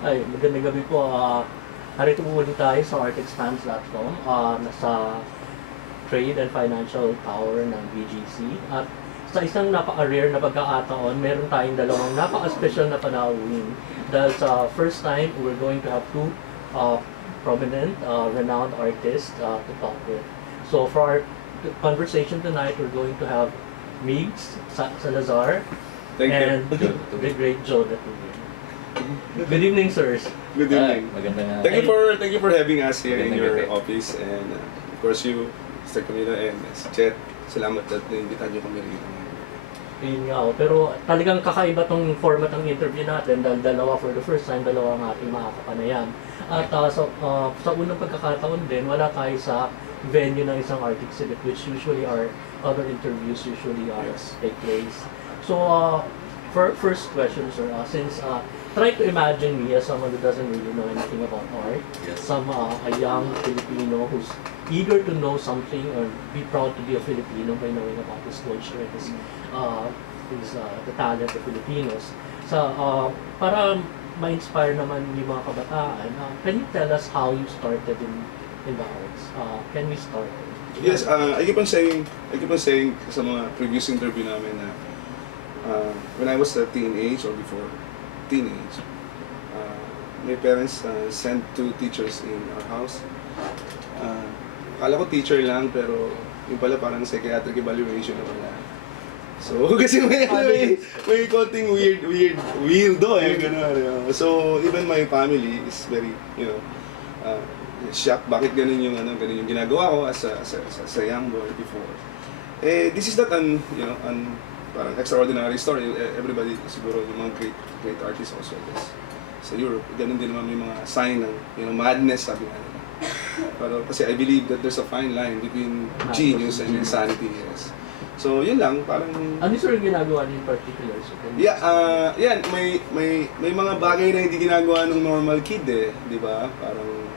Ay, magandang gabi po. Harito po ulit tayo sa ArtExpands.com. Nasa Trade and Financial Tower ng BGC. At sa isang napaka-rare na pagkakataon, meron tayong dalawang napaka-special na panauhin. Dahil sa first time, we're going to have two prominent, renowned artists to talk with. So for our conversation tonight, we're going to have MIGZ, SALAZAR, and the great Joe DATUIN. Good evening, sirs. Good evening. Magandang Thank you for having us here in your gabi. office, and of course you, Mr. Camila and si Chet. Salamat at na-invitahan niyo kami rito. Yun nga, pero talagang kakaiba tong format ng interview natin dahil dalawa for the first time, dalawa ang ating mga kapanayan. At sa unang pagkakataon din, wala tayo sa venue ng isang art exhibit, which usually are other interviews usually take place. So, first question, sir, since try to imagine me as someone who doesn't really know anything about art, Yes. a young Filipino who's eager to know something or be proud to be a Filipino by knowing about his culture and the talent of Filipinos. So, para ma-inspire naman yung mga kabataan, can you tell us how you started in the arts? Can we start? Yes, I keep on saying sa mga previous interview namin na when I was a teenage or before teenage, my parents sent two teachers in our house. Akala ko teacher lang, pero yung pala parang psychiatric evaluation na pala. So, kasi may konting weirdo gano'n. So, even my family is very, shocked bakit ganun yung ginagawa ko as a young boy before. This is not parang extraordinary story. Everybody, siguro yung mga great artists also, I guess. Sa Europe, ganun din naman may mga sign ng madness, sabi nga nila. Pero kasi I believe that there's a fine line between genius and insanity, yes. So, yun lang, parang... Ano sir yung ginagawa niyo in particular? So, yan, may mga bagay na hindi ginagawa ng normal kid di ba? Parang...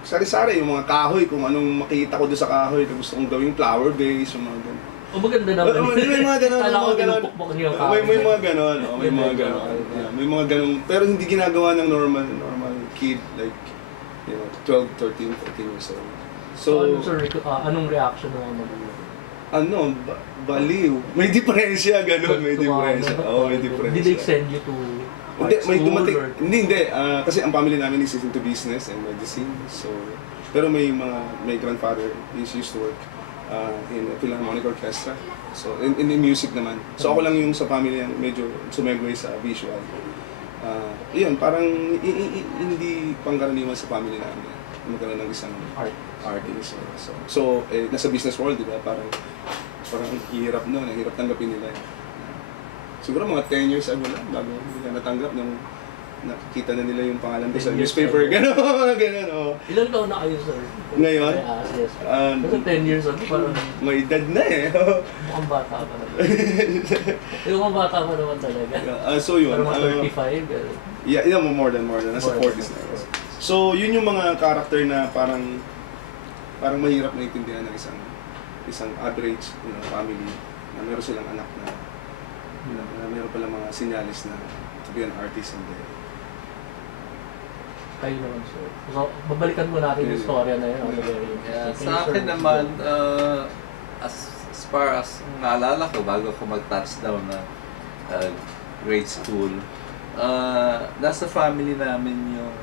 sari-sari, yung mga kahoy, kung anong makita ko doon sa kahoy na gusto kong gawing flower base, yung mga ganun. O maganda naman. May mga ganon, Kala ko pinupukpok niyo yung kahoy. may mga ganon, may mga ganon. May mga ganon, pero hindi ginagawa ng normal kid, like, 12, 13, 14 years old. So ano sir, anong reaction ng mga magulang? Baliw. May diferensya, ganon, may diferensya. May diferensya. Did they send you to Hindi, may school dumating. or... Hindi. Kasi ang family namin is into business and medicine. So, pero may grandfather is used to work in a Philharmonic Orchestra. So, in the music naman. So, ako lang yung sa family yung medyo sumegway sa visual. Yun, parang hindi pangkaraniwan sa family namin. Magkaroon ng isang artist. So, nasa business world, di ba? Parang hirap nun, hirap tanggapin nila. Siguro mga 10 years ago lang, bago nila natanggap nung nakikita na nila yung pangalan ko sa newspaper. Gano'n. Ilan taon na kayo, sir? Ngayon? Yes. Kasi 10 years ago, parang May edad na mukhang bata pa naman. Mukhang bata pa naman talaga. So yun. Parang mga 35. Yeah, more than. Nasa 40s na. So yun yung mga character na parang mahirap na itindihan ng isang average family na meron silang anak na meron pala mga sinyalis na to be an artist someday. Kayo naman, sir. So, babalikan mo natin yung storya na yun. Sa akin naman, as far as naalala ko, bago ako mag-touchdown na grade school, nasa family namin yung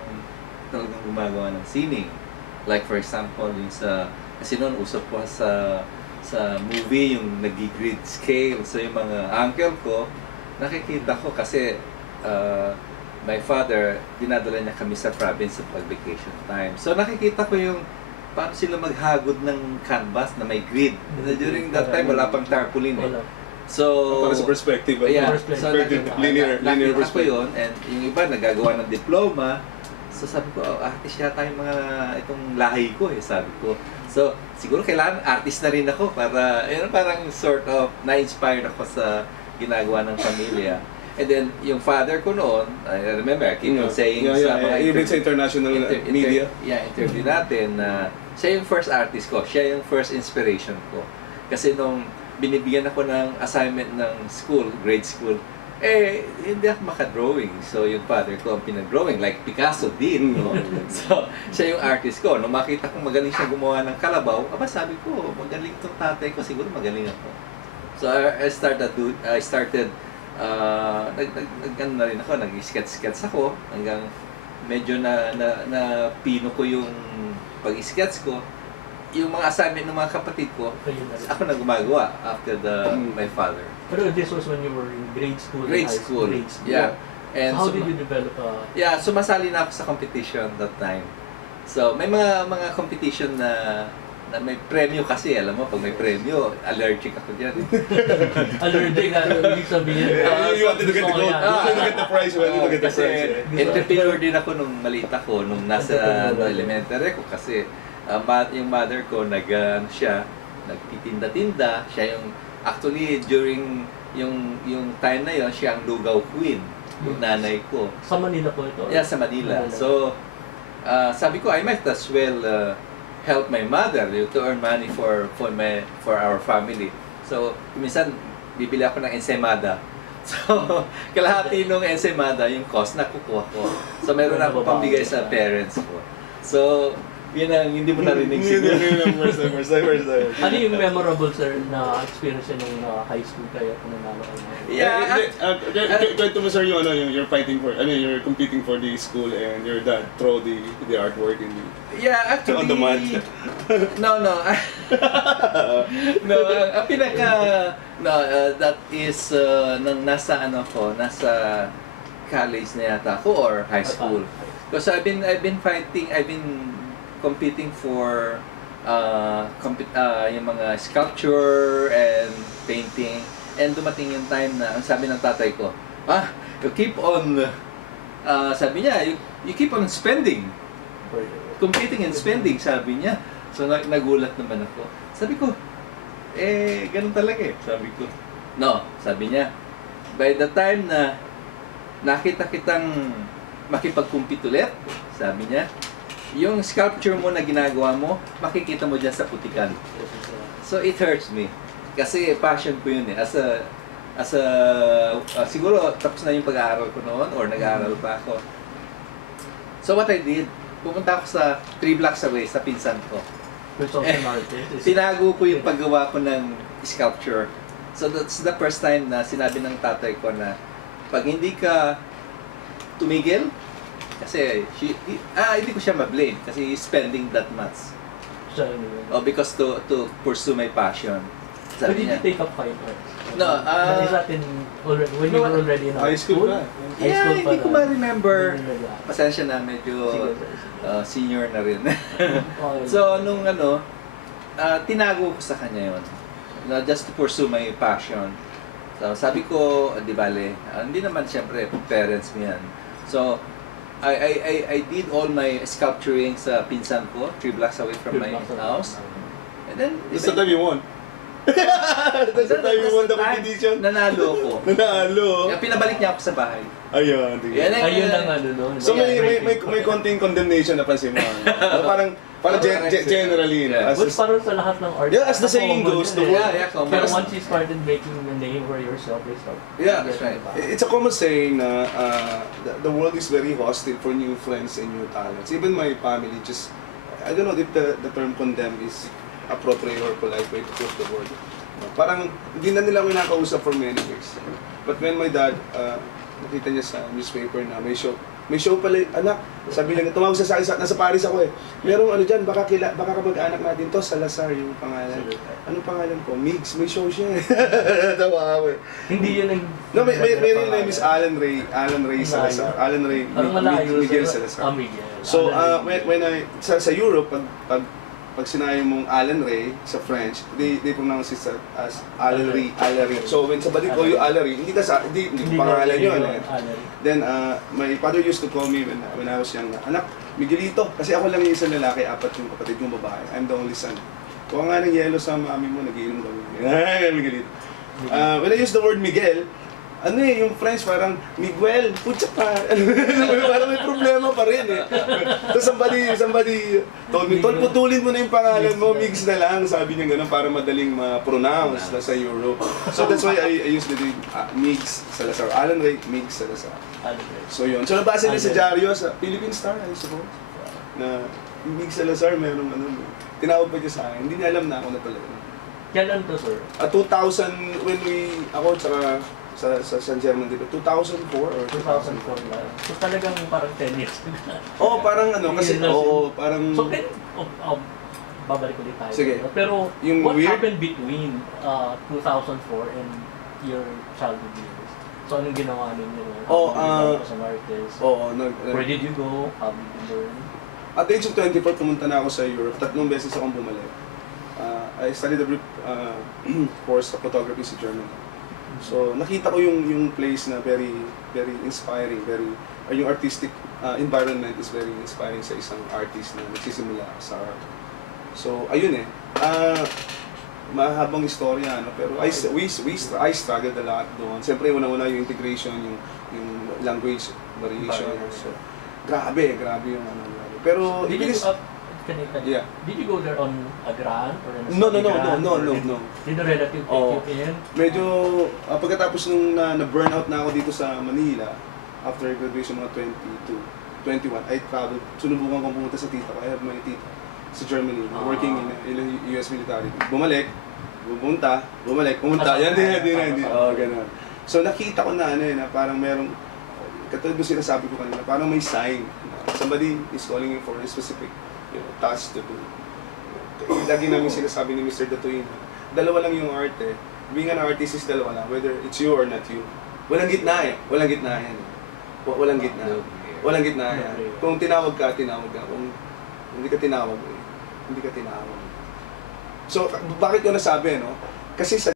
talagang gumagawa ng sining. Like for example, yung kasi noon usap po sa movie yung nag-grid scale. So yung mga uncle ko, nakikita ko kasi my father, dinadala niya kami sa province sa pag-vacation time. So nakikita ko yung paano sila maghagod ng canvas na may grid. During that time, wala pang tarpaulin So, para sa perspective. Yeah, Linear nakita ko perspective. yun, and yung iba nagagawa ng diploma. So sabi ko, artist yata yung mga itong lahi ko sabi ko. So siguro kailangan artist na rin ako para, parang sort of na-inspired ako sa ginagawa ng pamilya. And then yung father ko noon, I remember, I keep on saying sa mga even sa international media. Interview natin na siya yung first artist ko, siya yung first inspiration ko. Kasi nung binibigyan ako ng assignment ng school, grade school, Eh, hindi ako makadrawing. So, yung father ko ang pinag-drawing, like Picasso did, no? So, siya yung artist ko. Nung makita kong magaling siya gumawa ng kalabaw, sabi ko, magaling itong tatay ko, siguro magaling ako. So, I started, ano na rin ako, nag-sketch ako, hanggang medyo na pino ko yung pag-sketch ko. Yung mga assignment ng mga kapatid ko, ako na gumagawa after my father. Pero this was when you were in grade school? Grade school, yeah. And so how did you develop Yeah, sumasali na ako sa competition that time. So, may mga competition na may premyo kasi, alam mo, pag may premyo, allergic ako dyan. allergic, ibig sabihin. You wanted to get the gold. You wanted to get the prize. You wanted to get the Kasi prize. entrepreneur din ako nung maliit ako, nung nasa elementary ko. Kasi yung mother ko, nagtitinda-tinda. Siya yung, actually, during yung time na yon, siya ang lugaw queen, yung nanay ko. Sa Manila po ito? Yeah, sa Manila. So, sabi ko, I might as well help my mother to earn money for our family. So, minsan, bibili ako ng ensaymada. So, kalahati nung ensaymada, yung cost na kukuha ko. So, meron ako pambigay sa parents ko. So, yun ang hindi mo narinig siguro. First time. Ano yung memorable, sir, na experience nung high school kayo kung nanalo kayo? Yeah. Kwento mo sir yung you're fighting for, you're competing for the school and your dad throw the artwork in the Actually, on the mat. No. No, ang that is nang nasa college na yata ako or high school. Because I've been competing for yung mga sculpture and painting, and dumating yung time na ang sabi ng tatay ko, you keep on sabi niya, you keep on spending, competing and spending, sabi niya. So nagulat naman ako. Sabi ko, ganun talaga sabi ko. No, sabi niya, by the time na nakita kitang makipag-compete ulit, sabi niya, yung sculpture mo na ginagawa mo, makikita mo dyan sa putikan. So it hurts me. Kasi passion ko yun siguro tapos na yung pag-aaral ko noon or nag-aaral pa ako. So what I did, pumunta ako sa 3 blocks away sa pinsan ko. Tinago ko yung paggawa ko ng sculpture. So that's the first time na sinabi ng tatay ko na pag hindi ka tumigil, kasi hindi ko siya ma-blame kasi he's spending that much. Because to pursue my passion. So did you take up fine arts? No, is that when you were already in high school? Yeah, hindi ko ma-remember. Pasensya na, medyo senior na rin. So, nung tinago ko sa kanya yun. Just to pursue my passion. So, sabi ko, di bale, hindi naman siyempre, parents mo yan. So, I did all my sculpturing sa pinsan ko, 3 blocks away from my house. And then, that's the time you won. That's the time you won the competition. Nanalo ko. Nanalo. Pinabalik niya ako sa bahay. Ayun. Ayun ang no? So may konting condemnation na pansin mo. Parang generally, But parang sa lahat ng art. Yeah, as the saying goes, the world. Pero once you started making a name for yourself, they start. Yeah, that's right. It's a common saying na the world is very hostile for new friends and new talents. Even my family I don't know if the term condemn is appropriate or polite way to put the word. Parang hindi na nila ako nakakausap for many years. But when my dad, nakita niya sa newspaper na may show pala, anak, sabi niya, tumawag sa akin, nasa Paris ako merong dyan, baka kamag-anak natin to, Salazar yung pangalan. Anong pangalan ko? MIGZ, may show siya Tawa ako Hindi yun ang... No, may rin na Miss Alan Ray Salazar. Alan Ray, Miguel Salazar. Miguel. So, when I, sa Europe, pag sinabi mong Alan Ray sa French, they pronounce it as Alan Ray. So when sa balik ko yung Alan Ray, hindi pangalan yun. Then my father used to call me when I was young, anak, Miguelito, kasi ako lang yung isang lalaki, 4 yung kapatid kong babae. I'm the only son. Kuha nga ng yelo sa mami mo, nagiinom kami. Miguelito. When I use the word Miguel, ano eh, yung French parang, Miguel, putya pa. Parang may problema pa rin eh. So somebody told me, Tol, putulin mo na yung pangalan mo, MIGZ na lang. Sabi niya gano'n para madaling ma-pronounce na sa Europe. So that's why I used the name MIGZ Salazar. Alan Ray, MIGZ Salazar. So yun. So nabasa niya sa dyaryo, sa Philippine Star, I suppose, na MIGZ Salazar, merong ano, tinawag pa niya sa akin. Hindi niya alam na ako na pala. Kailan to, sir? 2000, when ako tsaka sa San German, dito, 2004 or 2004 lang. So talagang parang 10 years na. Oo, parang ano, kasi, parang... So babalik ulit tayo. Sige. Pero Yung what weird- happened between 2004 and your childhood years? So anong ginawa ninyo? As an artist? Where did you go? How did you learn? At the age of 24, pumunta na ako sa Europe. 3 beses akong bumalik. I studied a brief course of photography sa Germany. So nakita ko yung place na very inspiring, yung artistic environment is very inspiring sa isang artist na nagsisimula sa art. So ayun eh. Mahabang istorya ano, pero I struggled a lot doon. Siyempre una-una yung integration, yung language variation. So grabe yung ano. Pero Did yeah. Did you go there on a grant or on a No. Did the relative take you in? Medyo pagkatapos nung na-burnout na ako dito sa Manila after graduation mga 21, I traveled. Sinubukan kong pumunta sa tita ko. I have my tita sa Germany, working in US military. Pumunta. Yan din. Ganun. So nakita ko na na parang merong katulad ng sinasabi ko kanina, parang may sign na somebody is calling you for a specific task to do. Lagi namin sinasabi ni Mr. DATUIN, dalawa lang yung art eh. Being an artist is dalawa lang, whether it's you or not you. Walang gitna eh. Walang gitna yan. Walang gitna yan. Kung tinawag ka. Kung hindi ka tinawag, hindi ka tinawag. So, bakit ko nasabi, no? Kasi sa